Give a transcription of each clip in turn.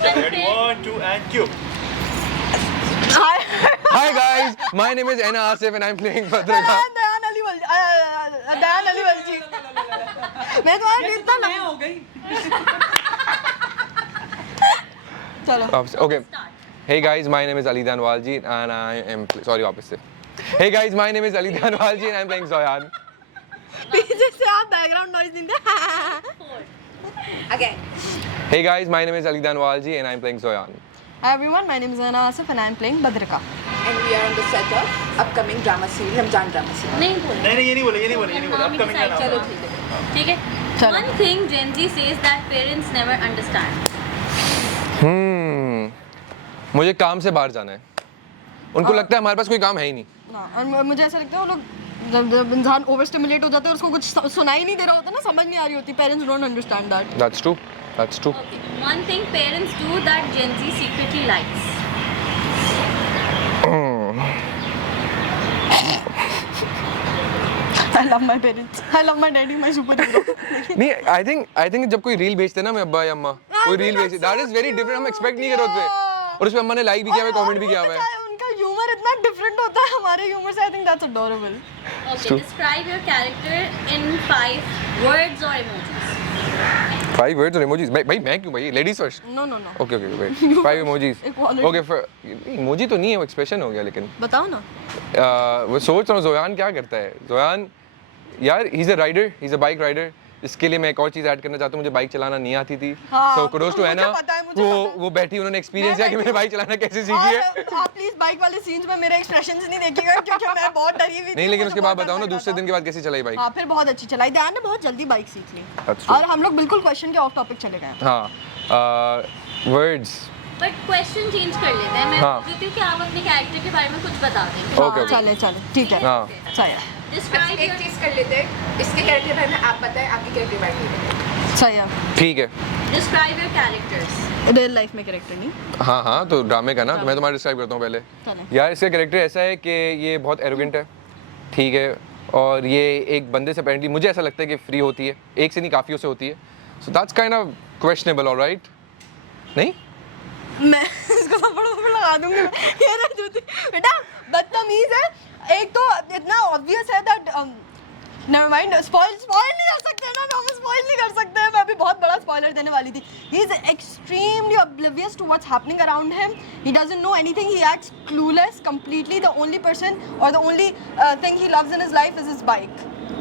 Ready, 1, 2, and cue. Hi guys, my name is Anna Asif and I'm playing Bhadraka. दयान अली वलजी मैं तो आज इतना मैं हो गई चलो Okay. Hey guys, my name is Ali Danwalji and I am sorry opposite. Hey guys, my name is Ali Danwalji and I'm playing Zoyan. पीछे से आप बैकग्राउंड नॉइज देंगे again Hey guys, my name is Ali Danwalji and I'm playing Zoyan. Hi everyone, my name is Anna Asif and I am playing Bhadraka. And we are on the set of upcoming drama series, Ramzan drama series. नहीं ये नहीं बोले upcoming का नाम चलो है। ठीक है. ठीक है. चलो. One thing Gen Z says that parents never understand. मुझे काम से बाहर जाना है. उनको लगता है हमारे पास कोई काम है ही नहीं. और मुझे ऐसा लगता है वो लोग जब इंसान ओवर स्टिमुलेट हो जाता है और उसको कुछ सुनाई नहीं दे रहा होता ना समझ नहीं आ रही होती parents don't understand that That's true. That's true. Okay. One thing parents do that Gen Z secretly likes. I love my parents I love my daddy my super hero नहीं, I think जब कोई reel भेजते हैं ना मैं अब्बा या अम्मा कोई रील भेजते दैट इज वेरी डिफरेंट. हम एक्सपेक्ट नहीं कर रहे होते और उसमें अम्मा ने लाइक भी किया हुआ है, कमेंट भी किया हुआ है. उनका ह्यूमर इतना डिफरेंट होता है हमारे ह्यूमर से I think that's adorable Okay. Describe your character in 5 words or emojis. 5 words और emojis. भाई मैं क्यों भाई ladies first. No no no Okay, wait. 5 emojis. Equality. Okay, emoji तो नहीं है, वो expression हो गया लेकिन. बताओ ना वो सोच रहा हूँ ज़ोयान क्या करता है. ज़ोयान यार he's a rider, he's a bike rider. इसके लिए मैं एक और चीज़ ऐड करना चाहता हूँ. मुझे बाइक चलाना नहीं आती थी. हाँ, So kudos to मुझे Anna. पता है, मुझे पता है। वो बैठी उन्होंने एक्सपीरियंस किया कि मैंने बाइक चलाना कैसे सीखी है. आप प्लीज बाइक वाले सीन्स में मेरे एक्सप्रेशंस नहीं देखिएगा क्योंकि मैं बहुत डरी हुई थी नहीं लेकिन मुझे उसके बहुत बाद डर बताओ ना लग रहा दूसरे था। दिन के बाद कैसे चलाई बाइक. हाँ फिर बहुत अच्छी चलाई ध्यान ने बहुत जल्दी बाइक सीख ली That's true. और हम लोग बिल्कुल क्वेश्चन के ऑफ टॉपिक चले गए हाँ वर्ड्स. But question change कर लेते हैं. मैं हाँ. बोलती हूँ कि आप अपने character के बारे में कुछ बता दें. Okay, okay. चले चले ठीक है हाँ. सही है Describe एक your चीज कर लेते हैं. इसके कैरेक्टर बारे में आप बताएं, आपकी कैरेक्टर बारे में. सही है ठीक है. describe your characters. Real life में कैरेक्टर नहीं हाँ तो ड्रामे का ना तो मैं तुम्हारा डिस्क्राइब करता हूँ पहले. चले यार इसका कैरेक्टर ऐसा है कि ये बहुत एरोगेंट है. ठीक है. और ये एक बंदे से अपेरेंटली मुझे ऐसा लगता है कि फ्री होती है. एक से नहीं काफ़ियों से होती है. So that's kind of questionable. Alright. नहीं मैं इसको थप्पड़ों पे लगा दूंगी ये ना जूती बेटा बदतमीज है एक तो इतना ऑब्वियस है दैट नेवर माइंड स्पॉइल नहीं कर सकते ना हम स्पॉइल नहीं कर सकते मैं अभी बहुत बड़ा स्पॉइलर देने वाली थी he is extremely oblivious to what's happening around him he doesn't know anything he acts clueless completely the only person और the only thing he loves in his life is his bike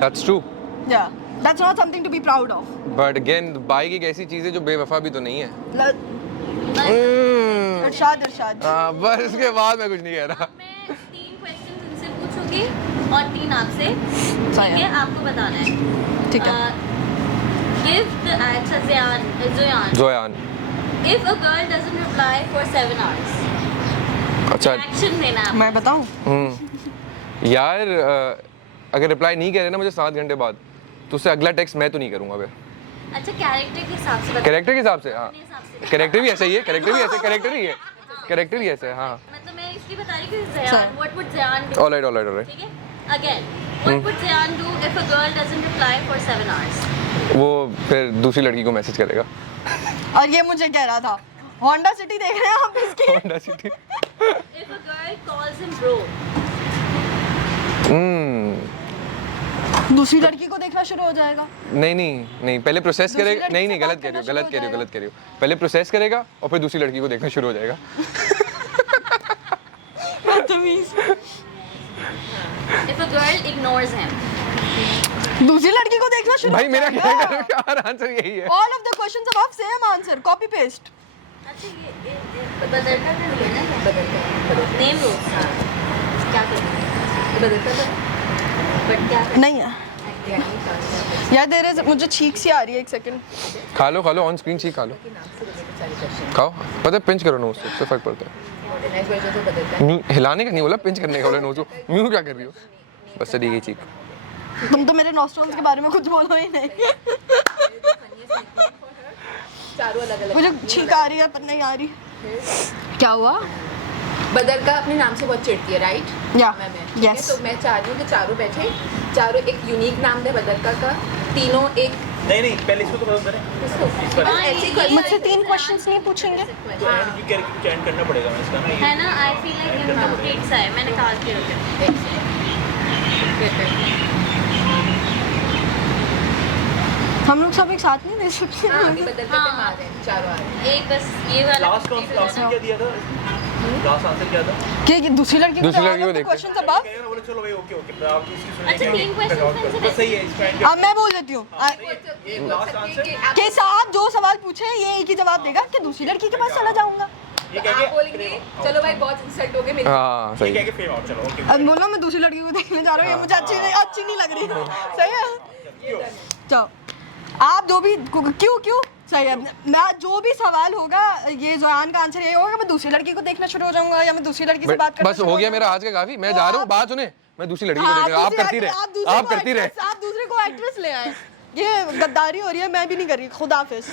that's true. Yeah that's not something to be proud of but again bike एक ऐसी चीज़ है जो बेवफा भी तो नहीं है. इरशाद हाँ बस इसके बाद मैं कुछ नहीं कह रहा. मैं 3 questions इनसे पूछूंगी और 3 आपसे. सही ठीक है है आपको बताना है. ठीक है Give the answer Zoyan. जोयान. If a girl doesn't reply for 7 hours. अच्छा. Action देना है. मैं बताऊं यार अगर रिप्लाई नहीं करे ना मुझे 7 घंटे बाद तो उससे अगला टेक्स्ट मैं तो नहीं करूँगा फिर. अच्छा कैरेक्टर के हिसाब से बताओ. कैरेक्टर के हिसाब से. हाँ अपने हिसाब से. कैरेक्टर भी ऐसा ही है. कैरेक्टर भी ऐसे कैरेक्टर ही है. कैरेक्टर ही ऐसे है. हाँ. मतलब मैं इसलिए बता रही हूँ कि Zayan, what would Zayan do? Alright. ठीक है. Again, what would Zayan do if a girl doesn't reply for 7 hours? वो फिर दूसरी लड़की को मैसेज करेगा. और ये मुझे कह रहा था होंडा सिटी देख रहे हैं आप इसकी Honda city. If a girl calls him bro. दूसरी लड़की को देखना शुरू हो जाएगा नहीं पहले प्रोसेस दूसरी करेगा. लड़की नहीं से गलत बात कह रही हो. करना शुरू गलत कह रही हो. पहले प्रोसेस करेगा और फिर दूसरी लड़की को देखना शुरू हो जाएगा. बदतमीज If a girl ignores him. दूसरी लड़की को देखना शुरू भाई मेरा क्या आंसर यही है. All of the questions above same answer copy paste अच्छा ये बदलता नहीं है ना. बदलता Name rules. क्या करें? बदलता था. But क्या करें? नहीं है यार देयर इज मुझे छींक सी आ रही है एक सेकंड खा लो ऑन स्क्रीन चीज खा लो. खाओ. पता है पिंच करो नोज से फर्क पड़ता है. नेक्स्ट वर्जन से बदलता है. म्यू हिलाने का नहीं बोला पिंच करने का बोला नोज को. म्यू क्या कर रही हो. बस चली गई चीख. तुम तो मेरे नॉस्ट्रल्स के बारे में कुछ बोलो ही नहीं चारों अलग-अलग. मुझे छींक आ रही है पर नहीं आ रही क्या हुआ बदल का अपने नाम से बहुत चिढ़ती है, राइट? या ठीक है, यस तो मैं चाह रही हूँ कि चारों बैठे, चारों एक यूनिक नाम दे बदल का तीनों एक नहीं पहले इसको तो खत्म करें इस पर ऐसी कोई मुझसे 3 क्वेश्चंस नहीं पूछेंगे तो एंड की कैरेक्टर चेंज करना पड़ेगा मैं इसका ना है ना आई फील लाइक इनकम्प्लीट सा है मैंने कहा कि हम लोग सब एक साथ नहीं दे सकते हाँ अभी बदलते पे मार रहे हैं चारों आ रहे हैं एक बस ये वाला लास्ट में क्या दिया था लास्ट आंसर क्या था कि दूसरी लड़की दूसरी लड़की को देखते। क्वेश्चन अब कह रहा बोले चलो भाई ओके ओके आप इसकी सुनिए अच्छा 3 क्वेश्चन तो सही है इसका एंड अब मैं बोल देती हूँ ये लास्ट आंसर कि साहब जो सवाल पूछे ये एक ही जवाब देगा कि दूसरी लड़की के पास चला जाऊंगा। ये कह आप के बोलेंगे चलो भाई बहुत इंसल्ट हो गए मेरी हाँ ये सही कह के फेम आउट चलो ओके अब बोलो मैं दूसरी लड़की को देखने जा रहा हूँ ये मुझे अच्छी नहीं लग रही सही है। चलो आप जो भी क्यों सही है मैं जो भी सवाल होगा ये जोयान का आंसर ये होगा कि मैं दूसरी लड़की को देखना शुरू हो जाऊंगा या मैं दूसरी लड़की से बात करना बस हो गया मेरा आज का काफी। मैं जा रहा हूँ, बात सुने, मैं दूसरी लड़की को देख रहा हूँ। आप करती रहे, आप करती रहे। आप दूसरे को एक्ट्रेस ले आए। ये गद्दारी हो रही है, मैं भी नहीं कर रही। खुदा हाफिज।